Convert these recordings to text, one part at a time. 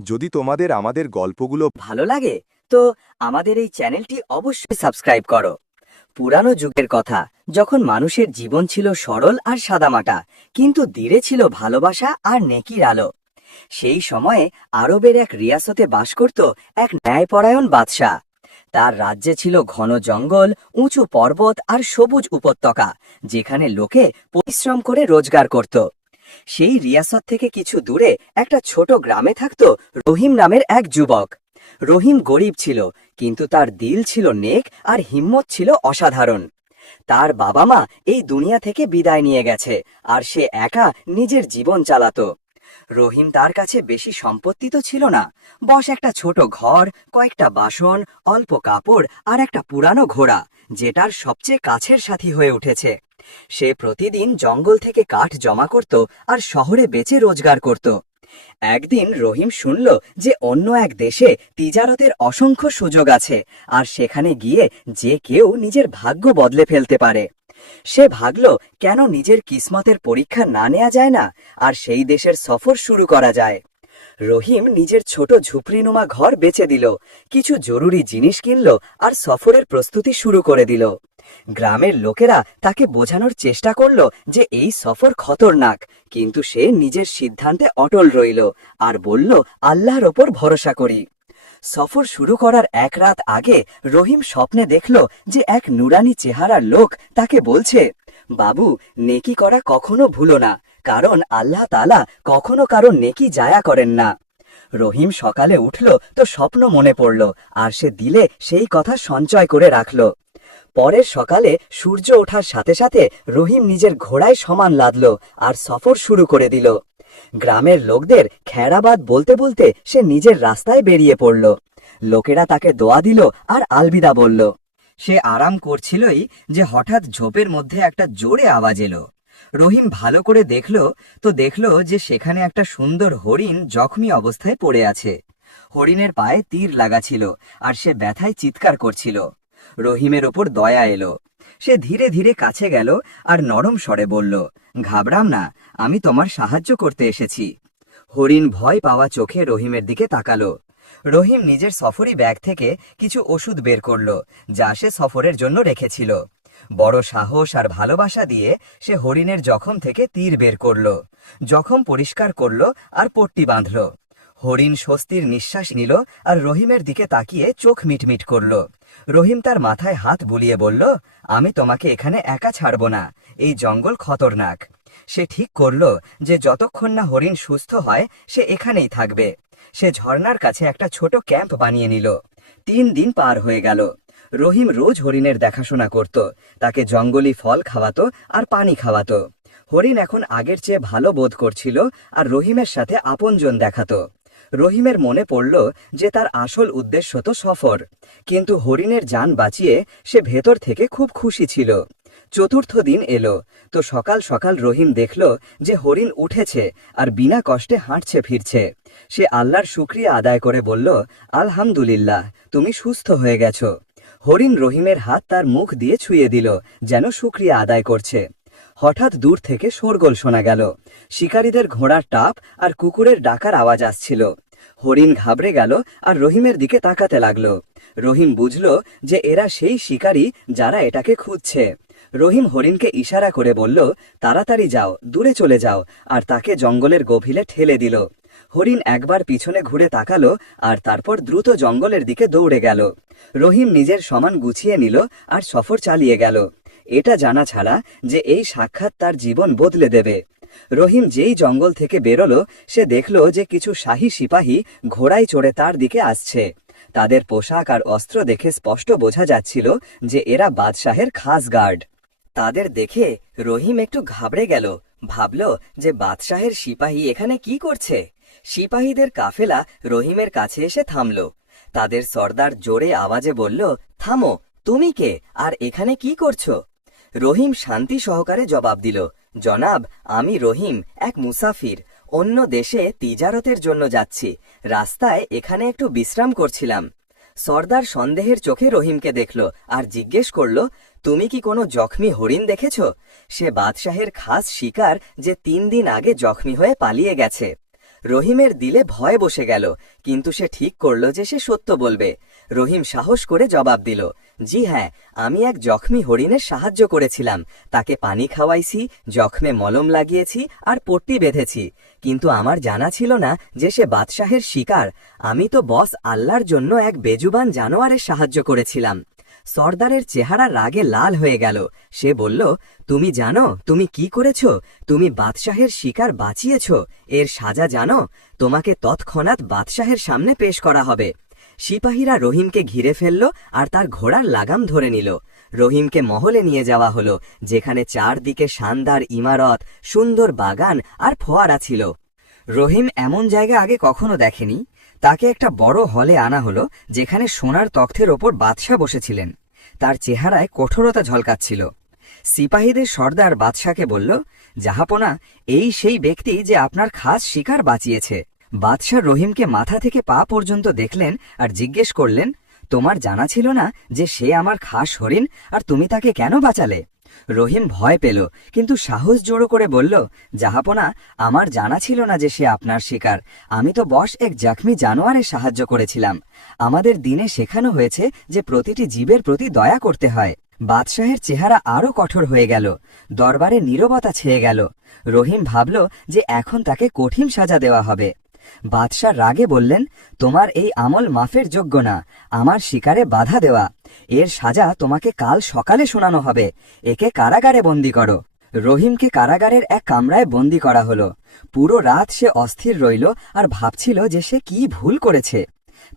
যদি তোমাদের আমাদের গল্পগুলো ভালো লাগে তো আমাদের এই চ্যানেলটি অবশ্যই সাবস্ক্রাইব করো। পুরানো যুগের কথা, যখন মানুষের জীবন ছিল সরল আর সাদামাটা, কিন্তু দৃঢ় ছিল ভালোবাসা আর নেকির আলো। সেই সময়ে আরবের এক রিয়াসতে বাস করত এক ন্যায়পরায়ণ বাদশাহ। তার রাজ্যে ছিল ঘন জঙ্গল, উঁচু পর্বত আর সবুজ উপত্যকা, যেখানে লোকে পরিশ্রম করে রোজগার করত। সেই রিয়াসত থেকে কিছু দূরে একটা ছোট গ্রামে থাকত রহিম নামের এক যুবক। রহিম গরিব ছিল, কিন্তু তার দিল ছিল নেক আর হিম্মত ছিল অসাধারণ। তার বাবা মা এই দুনিয়া থেকে বিদায় নিয়ে গেছে, আর সে একা নিজের জীবন চালাতো। রহিম তার কাছে বেশি সম্পত্তি তো ছিল না, বস একটা ছোট ঘর, কয়েকটা বাসন, অল্প কাপড় আর একটা পুরানো ঘোড়া, যেটার সবচেয়ে কাছের সাথী হয়ে উঠেছে। সে প্রতিদিন জঙ্গল থেকে কাঠ জমা করত আর শহরে বেচে রোজগার করত। একদিন রহিম শুনল যে অন্য এক দেশে তিজারতের অসংখ্য সুযোগ আছে, আর সেখানে গিয়ে যে কেউ নিজের ভাগ্য বদলে ফেলতে পারে। সে ভাবল, কেন নিজের কিসমতের পরীক্ষা না নেওয়া যায় না, আর সেই দেশের সফর শুরু করা যায়। রহিম নিজের ছোট ঝুপড়িনুমা ঘর বেচে দিল, কিছু জরুরি জিনিস কিনল আর সফরের প্রস্তুতি শুরু করে দিল। গ্রামের লোকেরা তাকে বোঝানোর চেষ্টা করল যে এই সফর খতরনাক, কিন্তু সে নিজের সিদ্ধান্তে অটল রইল আর বলল, আল্লাহর ওপর ভরসা করি। সফর শুরু করার এক রাত আগে রহিম স্বপ্নে দেখল যে এক নুরানি চেহারার লোক তাকে বলছে, বাবু, নেকি করা কখনো ভুলো না, কারণ আল্লাহ তাআলা কখনো কারো নেকি জায়া করেন না। রহিম সকালে উঠল তো স্বপ্ন মনে পড়ল, আর সে দিলে সেই কথা সঞ্চয় করে রাখল। পরের সকালে সূর্য ওঠার সাথে সাথে রহিম নিজের ঘোড়ায় সমান লাদল আর সফর শুরু করে দিল। গ্রামের লোকদের খেরাবাদ বলতে বলতে সে নিজের রাস্তায় বেরিয়ে পড়ল। লোকেরা তাকে দোয়া দিল আর আলবিদা বলল। সে আরাম করছিলই যে হঠাৎ ঝোপের মধ্যে একটা জোরে আওয়াজ এলো। রহিম ভালো করে দেখল যে সেখানে একটা সুন্দর হরিণ জখমি অবস্থায় পড়ে আছে। হরিণের পায়ে তীর লাগা ছিল, আর সে ব্যথায় চিৎকার করছিল। রহিমের ওপর দয়া এলো। সে ধীরে ধীরে কাছে গেল আর নরম স্বরে বলল, ঘাবড়াম না, আমি তোমার সাহায্য করতে এসেছি। হরিণ ভয় পাওয়া চোখে রহিমের দিকে তাকালো। রহিম নিজের সফরি ব্যাগ থেকে কিছু ওষুধ বের করল, যা সে সফরের জন্য রেখেছিল। বড় সাহস আর ভালোবাসা দিয়ে সে হরিণের জখম থেকে তীর বের করল, জখম পরিষ্কার করল আর পট্টি বাঁধল। হরিণ স্বস্তির নিঃশ্বাস নিল আর রহিমের দিকে তাকিয়ে চোখ মিটমিট করল। রহিম তার মাথায় হাত বুলিয়ে বলল, আমি তোমাকে এখানে একা ছাড়ব না, এই জঙ্গল খতরনাক। সে ঠিক করল যে যতক্ষণ না হরিণ সুস্থ হয় সে এখানেই থাকবে। সে ঝর্ণার কাছে একটা ছোট ক্যাম্প বানিয়ে নিল। 3 দিন পার হয়ে গেল। রহিম রোজ হরিণের দেখাশোনা করত, তাকে জঙ্গলি ফল খাওয়াতো আর পানি খাওয়াতো। হরিণ এখন আগের চেয়ে ভালো বোধ করছিল আর রহিমের সাথে আপনজন দেখাতো। রহিমের মনে পড়ল যে তার আসল উদ্দেশ্য তো সফর, কিন্তু হরিণের জান বাঁচিয়ে সে ভেতর থেকে খুব খুশি ছিল। 4র্থ দিন এলো তো সকাল সকাল রহিম দেখল যে হরিণ উঠেছে আর বিনা কষ্টে হাঁটছে ফিরছে। সে আল্লাহর শুকরিয়া আদায় করে বলল, আলহামদুলিল্লাহ, তুমি সুস্থ হয়ে গেছ। হরিণ রহিমের হাত তার মুখ দিয়ে ছুঁয়ে দিল, যেন শুকরিয়া আদায় করছে। হঠাৎ দূর থেকে শোরগোল শোনা গেল। শিকারীদের ঘোড়ার টাপ আর কুকুরের ডাকার আওয়াজ আসছিল। হরিণ ঘাবড়ে গেল আর রহিমের দিকে তাকাতে লাগল। রহিম বুঝল যে এরা সেই শিকারী যারা এটাকে খুঁজছে। রহিম হরিণকে ইশারা করে বলল, তাড়াতাড়ি যাও, দূরে চলে যাও, আর তাকে জঙ্গলের গভীরে ঠেলে দিল। হরিণ একবার পিছনে ঘুরে তাকালো আর তারপর দ্রুত জঙ্গলের দিকে দৌড়ে গেল। রহিম নিজের সামান গুছিয়ে নিল আর সফর চালিয়ে গেল, এটা জানা ছাড়া যে এই সাক্ষাৎ তার জীবন বদলে দেবে। রহিম যেই জঙ্গল থেকে বেরোলো সে দেখল যে কিছু শাহী সিপাহী ঘোড়ায় চড়ে তার দিকে আসছে। তাদের পোশাক আর অস্ত্র দেখে স্পষ্ট বোঝা যাচ্ছিল যে এরা বাদশাহের খাস গার্ড। তাদের দেখে রহিম একটু ঘাবড়ে গেল, ভাবল যে বাদশাহের সিপাহী এখানে কি করছে। সিপাহীদের কাফেলা রহিমের কাছে এসে থামল। তাদের সর্দার জোরে আওয়াজে বলল, থামো, তুমি কে আর এখানে কি করছো? রহিম শান্তি সহকারে জবাব দিল, জনাব, আমি রহিম, এক মুসাফির, অন্য দেশে তিজারতের জন্য যাচ্ছি, রাস্তায় এখানে একটু বিশ্রাম করছিলাম। সর্দার সন্দেহের চোখে রহিমকে দেখল আর জিজ্ঞেস করল, তুমি কি কোনো জখমি হরিণ দেখেছ? সে বাদশাহের খাস শিকার যে 3 দিন আগে জখমি হয়ে পালিয়ে গেছে। রহিমের দিলে ভয় বসে গেল, কিন্তু সে ঠিক করল যে সে সত্য বলবে। রহিম সাহস করে জবাব দিল, জি হ্যাঁ, আমি এক জখমি হরিণের সাহায্য করেছিলাম। তাকে পানি খাওয়াইছি, জখমে মলম লাগিয়েছি আর পট্টি বেঁধেছি। কিন্তু আমার জানা ছিল না যে সে বাদশাহের শিকার। আমি তো বস আল্লাহর জন্য এক বেজুবান জানোয়ারের সাহায্য করেছিলাম। সর্দারের চেহারা রাগে লাল হয়ে গেল। সে বলল, তুমি জানো তুমি কি করেছ? তুমি বাদশাহের শিকার বাঁচিয়েছ। এর সাজা জানো? তোমাকে তৎক্ষণাৎ বাদশাহের সামনে পেশ করা হবে। সিপাহীরা রহিমকে ঘিরে ফেলল আর তার ঘোড়ার লাগাম ধরে নিল। রহিমকে মহলে নিয়ে যাওয়া হলো, যেখানে চারদিকে শানদার ইমারত, সুন্দর বাগান আর ফোয়ারা ছিল। রহিম এমন জায়গা আগে কখনো দেখেনি। তাকে একটা বড় হলে আনা হলো, যেখানে সোনার তখ্তের ওপর বাদশাহ বসেছিলেন। তার চেহারায় কঠোরতা ঝলকাচ্ছিল। সিপাহীদের সর্দার বাদশাহকে বলল, জাহাপনা, এই সেই ব্যক্তি যে আপনার খাস শিকার বাঁচিয়েছে। বাদশাহ রহিমকে মাথা থেকে পা পর্যন্ত দেখলেন আর জিজ্ঞেস করলেন, তোমার জানা ছিল না যে সে আমার খাস হরিণ, আর তুমি তাকে কেন বাঁচালে? রহিম ভয় পেল, কিন্তু সাহস জোড়ো করে বলল, জাহাপনা, আমার জানা ছিল না যে সে আপনার শিকার। আমি তো বস এক জখমি জানোয়ারের সাহায্য করেছিলাম। আমাদের দিনে শেখানো হয়েছে যে প্রতিটি জীবের প্রতি দয়া করতে হয়। বাদশাহের চেহারা আরও কঠোর হয়ে গেল। দরবারে নীরবতা ছেয়ে গেল। রহিম ভাবল যে এখন তাকে কঠিন সাজা দেওয়া হবে। বাদশাহ রাগে বললেন, তোমার এই আমল মাফের যোগ্য না। আমার শিকারে বাধা দেওয়া, এর সাজা তোমাকে কাল সকালে শোনানো হবে। একে কারাগারে বন্দী করো। রহিমকে কারাগারের এক কামরায় বন্দী করা হলো। পুরো রাত সে অস্থির রইল আর ভাবছিল যে সে কি ভুল করেছে।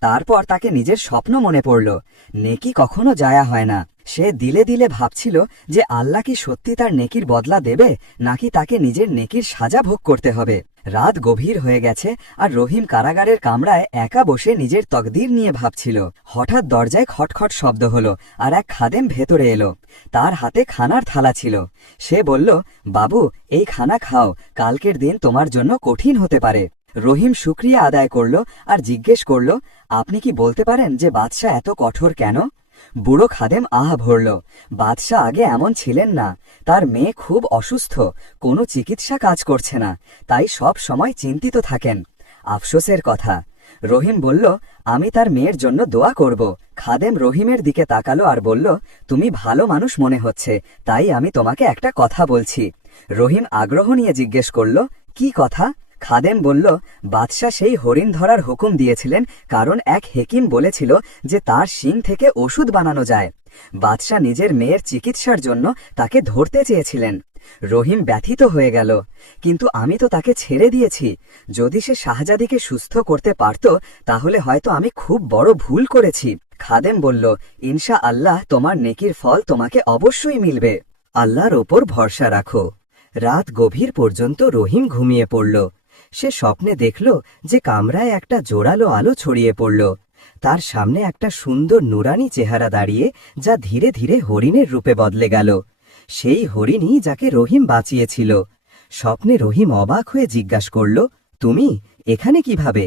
তারপর তাকে নিজের স্বপ্ন মনে পড়ল। নেকি কখনো জায়া হয় না। সে দিলে দিলে ভাবছিল যে আল্লাহ কি সত্যি তার নেকির বদলা দেবে, নাকি তাকে নিজের নেকির সাজা ভোগ করতে হবে। রাত গভীর হয়ে গেছে আর রহিম কারাগারের কামরায় একা বসে নিজের তকদির নিয়ে ভাবছিল। হঠাৎ দরজায় খটখট শব্দ হলো আর এক খাদেম ভেতরে এলো। তার হাতে খানার থালা ছিল। সে বলল, বাবু, এই খানা খাও, কালকের দিন তোমার জন্য কঠিন হতে পারে। রহিম শুকরিয়া আদায় করল আর জিজ্ঞেস করল, আপনি কি বলতে পারেন যে বাদশাহ এত কঠোর কেন? বুড়ো খাদেম ভরল, বাদশাহ আগে এমন ছিলেন না। তার মেয়ে খুব অসুস্থ, কোনো চিকিৎসা কাজ করছে না, তাই সব সময় চিন্তিত থাকেন। আফসোসের কথা। রহিম বলল, আমি তার মেয়ের জন্য দোয়া করব। খাদেম রহিমের দিকে তাকালো আর বলল, তুমি ভালো মানুষ মনে হচ্ছে, তাই আমি তোমাকে একটা কথা বলছি। রহিম আগ্রহ নিয়ে জিজ্ঞেস করল, কি কথা? খাদেম বলল, বাদশাহ সেই হরিণ ধরার হুকুম দিয়েছিলেন কারণ এক হেকিম বলেছিল যে তার শিং থেকে ওষুধ বানানো যায়। বাদশাহ নিজের মেয়ের চিকিৎসার জন্য তাকে ধরতে চেয়েছিলেন। রহিম ব্যথিত হয়ে গেল, কিন্তু আমি তো তাকে ছেড়ে দিয়েছি। যদি সে শাহজাদিকে সুস্থ করতে পারত, তাহলে হয়তো আমি খুব বড় ভুল করেছি। খাদেম বলল, ইনশা আল্লাহ তোমার নেকির ফল তোমাকে অবশ্যই মিলবে। আল্লাহর ওপর ভরসা রাখো। রাত গভীর পর্যন্ত রহিম ঘুমিয়ে পড়ল। সে স্বপ্নে দেখল যে কামরায় একটা জোরালো আলো ছড়িয়ে পড়ল। তার সামনে একটা সুন্দর নুরানি চেহারা দাঁড়িয়ে, যা ধীরে ধীরে হরিণের রূপে বদলে গেল। সেই হরিণই যাকে রহিম বাঁচিয়েছিল। স্বপ্নে রহিম অবাক হয়ে জিজ্ঞাসা করল, তুমি এখানে কিভাবে?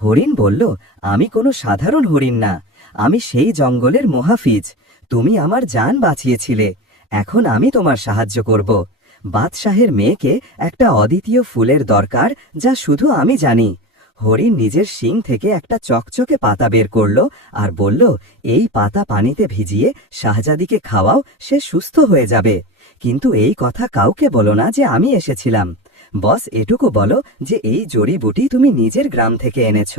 হরিণ বলল, আমি কোনো সাধারণ হরিণ না, আমি সেই জঙ্গলের মুহাফিজ। তুমি আমার জান বাঁচিয়েছিলে, এখন আমি তোমার সাহায্য করব। বাদশাহের মেয়েকে একটা অদ্বিতীয় ফুলের দরকার, যা শুধু আমি জানি। হরিণ নিজের শিং থেকে একটা চকচকে পাতা বের করল আর বলল, এই পাতা পানিতে ভিজিয়ে শাহজাদিকে খাওয়াও, সে সুস্থ হয়ে যাবে। কিন্তু এই কথা কাউকে বলো না যে আমি এসেছিলাম। বস এটুকু বলো যে এই জড়িবুটি তুমি নিজের গ্রাম থেকে এনেছ।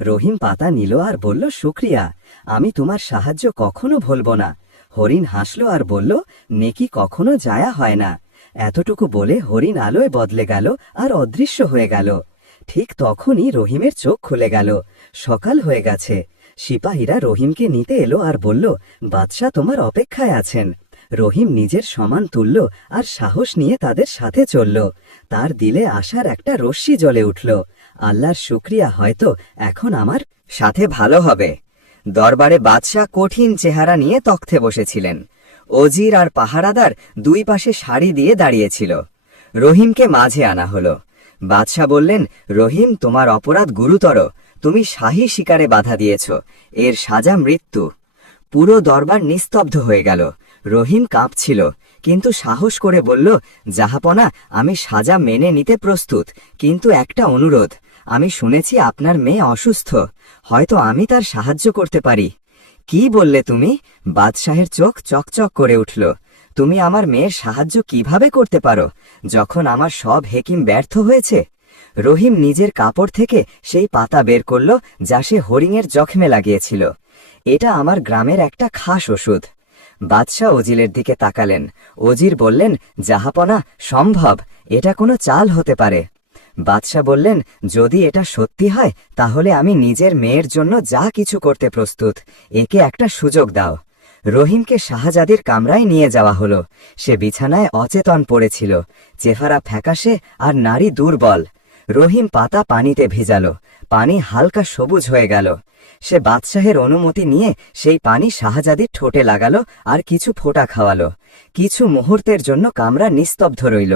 রহিম পাতা নিল আর বলল, শুক্রিয়া, আমি তোমার সাহায্য কখনো ভুলব না। হরিণ হাসল আর বলল, নেকি কখনো জায়া হয় না। এতটুকু বলে হরিণ আলোয় বদলে গেল আর অদৃশ্য হয়ে গেল। ঠিক তখনই রহিমের চোখ খুলে গেল। সকাল হয়ে গেছে। সিপাহীরা রহিমকে নিতে এলো আর বলল, বাদশাহ তোমার অপেক্ষায় আছেন। রহিম নিজের সমান তুলল আর সাহস নিয়ে তাদের সাথে চলল। তার দিলে আশার একটা রশ্মি জ্বলে উঠল। আল্লাহর শুকরিয়া, হয়তো এখন আমার সাথে ভালো হবে। দরবারে বাদশাহ কঠিন চেহারা নিয়ে তখ্তে বসেছিলেন। অজির আর পাহারাদার দুই পাশে সারি দিয়ে দাঁড়িয়েছিল। রহিমকে মাঝে আনা হলো। বাদশাহ বললেন, রহিম, তোমার অপরাধ গুরুতর। তুমি শাহী শিকারে বাধা দিয়েছ, এর সাজা মৃত্যু। পুরো দরবার নিস্তব্ধ হয়ে গেল। রহিম কাঁপছিল, কিন্তু সাহস করে বলল, জাহাপনা, আমি সাজা মেনে নিতে প্রস্তুত, কিন্তু একটা অনুরোধ। আমি শুনেছি আপনার মেয়ে অসুস্থ, হয়তো আমি তার সাহায্য করতে পারি। কি বললে তুমি? বাদশাহের চোখ চকচক করে উঠল। তুমি আমার মেয়ের সাহায্য কিভাবে করতে পারো, যখন আমার সব হেকিম ব্যর্থ হয়েছে? রহিম নিজের কাপড় থেকে সেই পাতা বের করল যা সে হরিণের জখমে লাগিয়েছিল। এটা আমার গ্রামের একটা খাস ওষুধ। বাদশাহ ওজিরের দিকে তাকালেন। ওজির বললেন, জাহাপনা, সম্ভব, এটা কোনো চাল হতে পারে। বাদশাহ বললেন, যদি এটা সত্যি হয় তাহলে আমি নিজের মেয়ের জন্য যা কিছু করতে প্রস্তুত। একে একটা সুযোগ দাও। রহিমকে শাহজাদির কামরায় নিয়ে যাওয়া হলো। সে বিছানায় অচেতন পড়েছিল, চেহারা ফ্যাকাশে আর নারী দুর্বল। রহিম পাতা পানিতে ভিজালো। পানি হালকা সবুজ হয়ে গেল। সে বাদশাহের অনুমতি নিয়ে সেই পানি শাহজাদির ঠোঁটে লাগালো আর কিছু ফোঁটা খাওয়ালো। কিছু মুহূর্তের জন্য কামরা নিস্তব্ধ রইল।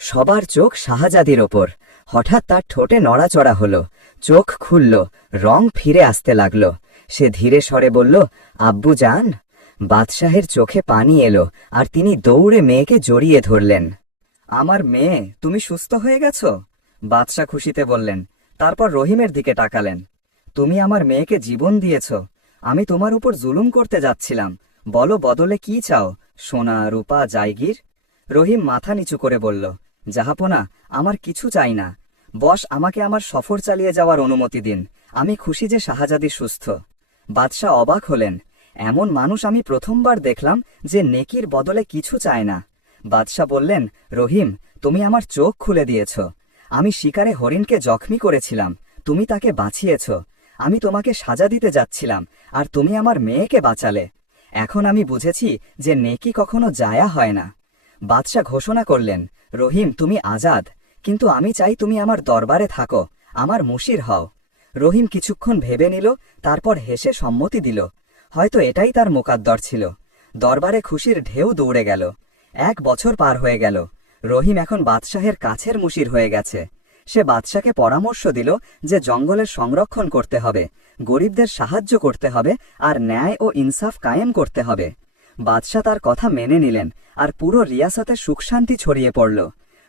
সবার চোখ শাহজাদির ওপর। হঠাৎ তার ঠোঁটে নড়াচড়া হলো, চোখ খুলল, রং ফিরে আসতে লাগল। সে ধীরে স্বরে বলল, আব্বু যান। বাদশাহের চোখে পানি এলো আর তিনি দৌড়ে মেয়েকে জড়িয়ে ধরলেন। আমার মেয়ে, তুমি সুস্থ হয়ে গেছ? বাদশাহ খুশিতে বললেন। তারপর রহিমের দিকে তাকালেন। তুমি আমার মেয়েকে জীবন দিয়েছ। আমি তোমার উপর জুলুম করতে যাচ্ছিলাম। বলো, বদলে কি চাও? সোনা, রূপা, জায়গির? রহিম মাথা নিচু করে বলল, জাহাপনা, আমার কিছু চাই না। বস, আমাকে আমার সফর চালিয়ে যাওয়ার অনুমতি দিন। আমি খুশি যে শাহজাদি সুস্থ। বাদশাহ অবাক হলেন। এমন মানুষ আমি প্রথমবার দেখলাম যে নেকির বদলে কিছু চায় না। বাদশাহ বললেন, রহিম, তুমি আমার চোখ খুলে দিয়েছ। আমি শিকারে হরিণকে জখমি করেছিলাম, তুমি তাকে বাঁচিয়েছ। আমি তোমাকে সাজা দিতে যাচ্ছিলাম আর তুমি আমার মেয়েকে বাঁচালে। এখন আমি বুঝেছি যে নেকি কখনো জায়া হয় না। বাদশাহ ঘোষণা করলেন, রহিম, তুমি আজাদ, কিন্তু আমি চাই তুমি আমার দরবারে থাকো, আমার মুশির হও। রহিম কিছুক্ষণ ভেবে নিল, তারপর হেসে সম্মতি দিল। হয়তো এটাই তার মোকাদ্দর ছিল। দরবারে খুশির ঢেউ দৌড়ে গেল। 1 বছর পার হয়ে গেল। রহিম এখন বাদশাহের কাছের মুশির হয়ে গেছে। সে বাদশাকে পরামর্শ দিল যে জঙ্গলের সংরক্ষণ করতে হবে, গরিবদের সাহায্য করতে হবে আর ন্যায় ও ইনসাফ কায়েম করতে হবে। বাদশাহ তার কথা মেনে নিলেন আর পুরো রিয়াসতে সুখশান্তি ছড়িয়ে পড়ল।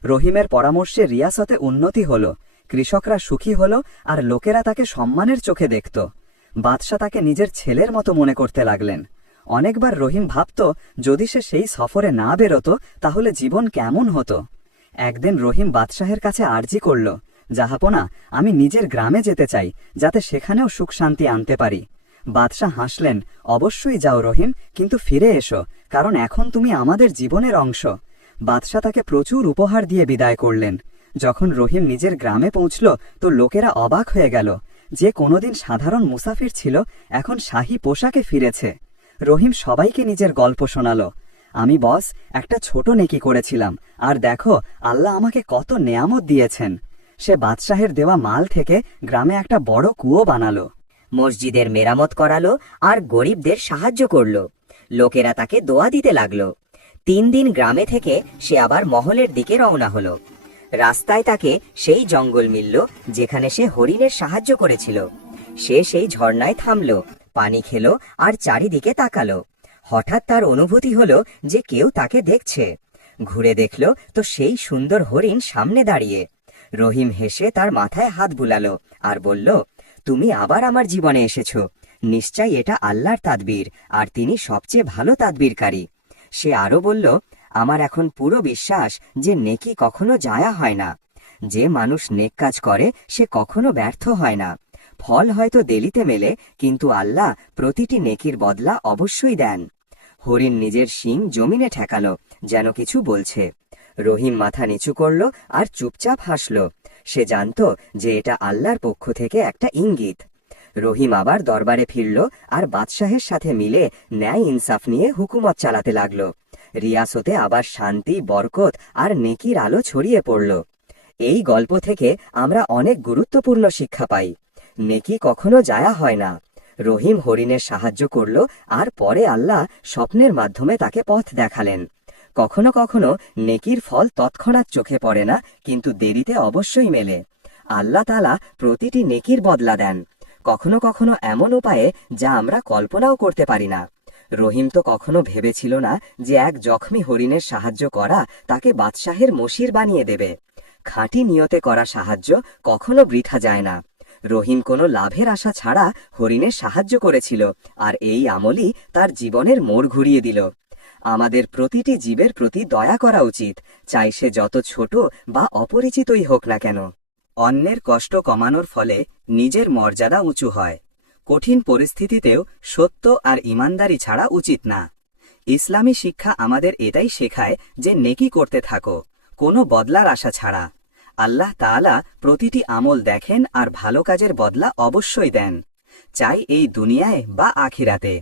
রহিমের পরামর্শে রিয়াসতে উন্নতি হল, কৃষকরা সুখী হল আর লোকেরা তাকে সম্মানের চোখে দেখত। বাদশাহ তাকে নিজের ছেলের মতো মনে করতে লাগলেন। অনেকবার রহিম ভাবত, যদি সে সেই সফরে না বেরোত তাহলে জীবন কেমন হতো। একদিন রহিম বাদশাহের কাছে আর্জি করল, জাহাপনা, আমি নিজের গ্রামে যেতে চাই, যাতে সেখানেও সুখ শান্তি আনতে পারি। বাদশাহ হাসলেন, অবশ্যই যাও রহিম, কিন্তু ফিরে এসো, কারণ এখন তুমি আমাদের জীবনের অংশ। বাদশাহ তাকে প্রচুর উপহার দিয়ে বিদায় করলেন। যখন রহিম নিজের গ্রামে পৌঁছল তো লোকেরা অবাক হয়ে গেল। যে কোনোদিন সাধারণ মুসাফির ছিল, এখন শাহী পোশাকে ফিরেছে। রহিম সবাইকে নিজের গল্প শোনাল। আমি বস, একটা ছোট নেকি করেছিলাম, আর দেখো আল্লাহ আমাকে কত নেয়ামত দিয়েছেন। সে বাদশাহের দেওয়া মাল থেকে গ্রামে একটা বড় কুয়ো বানালো, মসজিদের মেরামত করালো আর গরিবদের সাহায্য করল। লোকেরা তাকে দোয়া দিতে লাগলো। 3 দিন গ্রামে থেকে সে আবার মহলের দিকে রওনা হলো। রাস্তায় তাকে সেই জঙ্গল মিলল যেখানে সে হরিণের সাহায্য করেছিল। সে সেই ঝর্ণায় থামলো, পানি খেলো আর চারিদিকে তাকালো। হঠাৎ তার অনুভূতি হলো যে কেউ তাকে দেখছে। ঘুরে দেখল তো সেই সুন্দর হরিণ সামনে দাঁড়িয়ে। রহিম হেসে তার মাথায় হাত বুলালো আর বলল, তুমি আবার আমার জীবনে এসেছ। নিশ্চয়ই এটা আল্লাহর তাদবীর, আর তিনি সবচেয়ে ভালো তাদবীরকারী। সে আরো বলল, আমার এখন পুরো বিশ্বাস যে নেকি কখনো জায়া হয় না। যে মানুষ নেক কাজ করে সে কখনো ব্যর্থ হয় না। ফল হয়তো দেরিতে মেলে, কিন্তু আল্লাহ প্রতিটি নেকির বদলা অবশ্যই দেন। হরিণ নিজের শিং জমিনে ঠেকালো, যেন কিছু বলছে। রহিম মাথা নিচু করল আর চুপচাপ হাসল। সে জানত যে এটা আল্লাহর পক্ষ থেকে একটা ইঙ্গিত। রহিম আবার দরবারে ফিরল আর বাদশাহের সাথে মিলে ন্যায় ইনসাফ নিয়ে হুকুমত চালাতে লাগল। রিয়াসতে আবার শান্তি, বরকত আর নেকির আলো ছড়িয়ে পড়ল। এই গল্প থেকে আমরা অনেক গুরুত্বপূর্ণ শিক্ষা পাই। নেকি কখনো জায়া হয় না। রহিম হরিণের সাহায্য করল আর পরে আল্লাহ স্বপ্নের মাধ্যমে তাকে পথ দেখালেন। কখনো কখনো নেকির ফল তৎক্ষণাৎ চোখে পড়ে না, কিন্তু দেরিতে অবশ্যই মেলে। আল্লাহ তাআলা প্রতিটি নেকির বদলা দেন, কখনো কখনো এমন উপায়ে যা আমরা কল্পনাও করতে পারি না। রহিম তো কখনো ভেবেছিল না যে এক জখমি হরিণের সাহায্য করা তাকে বাদশাহের মশির বানিয়ে দেবে। খাঁটি নিয়তে করা সাহায্য কখনো বৃথা যায় না। রহিম কোনো লাভের আশা ছাড়া হরিণের সাহায্য করেছিল, আর এই আমলই তার জীবনের মোড় ঘুরিয়ে দিল। আমাদের প্রতিটি জীবের প্রতি দয়া করা উচিত, চাই সে যত ছোট বা অপরিচিতই হোক না কেন। অন্যের কষ্ট কমানোর ফলে নিজের মর্যাদা উঁচু হয়। কঠিন পরিস্থিতিতেও সত্য আর ইমানদারি ছাড়া উচিত না। ইসলামী শিক্ষা আমাদের এটাই শেখায় যে নেকি করতে থাকো, কোনো বদলার আশা ছাড়া। আল্লাহ তাআলা প্রতিটি আমল দেখেন আর ভালো কাজের বদলা অবশ্যই দেন, চাই এই দুনিয়ায় বা আখিরাতে।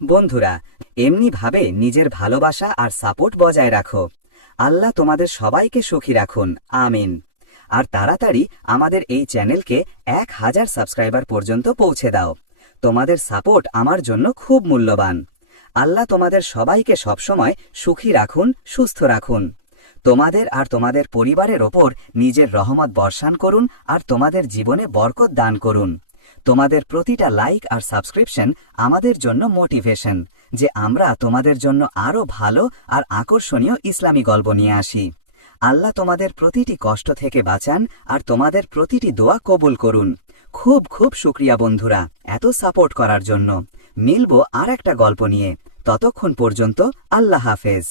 বন্ধুরা, এমনিভাবে নিজের ভালোবাসা আর সাপোর্ট বজায় রাখো। আল্লাহ তোমাদের সবাইকে সুখী রাখুন, আমিন। আর তাড়াতাড়ি আমাদের এই চ্যানেলকে 1000 সাবস্ক্রাইবার পর্যন্ত পৌঁছে দাও। তোমাদের সাপোর্ট আমার জন্য খুব মূল্যবান। আল্লাহ তোমাদের সবাইকে সবসময় সুখী রাখুন, সুস্থ রাখুন। তোমাদের আর তোমাদের পরিবারের ওপর নিজের রহমত বর্ষণ করুন আর তোমাদের জীবনে বরকত দান করুন। তোমাদের প্রতিটা লাইক আর সাবস্ক্রিপশন আমাদের জন্য মোটিভেশন, যে আমরা তোমাদের জন্য আরও ভালো আর আকর্ষণীয় ইসলামী গল্প নিয়ে আসি। আল্লাহ তোমাদের প্রতিটি কষ্ট থেকে বাঁচান আর তোমাদের প্রতিটি দোয়া কবুল করুন। খুব খুব শুকরিয়া বন্ধুরা, এত সাপোর্ট করার জন্য। মিলব আর একটা গল্প নিয়ে। ততক্ষণ পর্যন্ত আল্লাহ হাফেজ।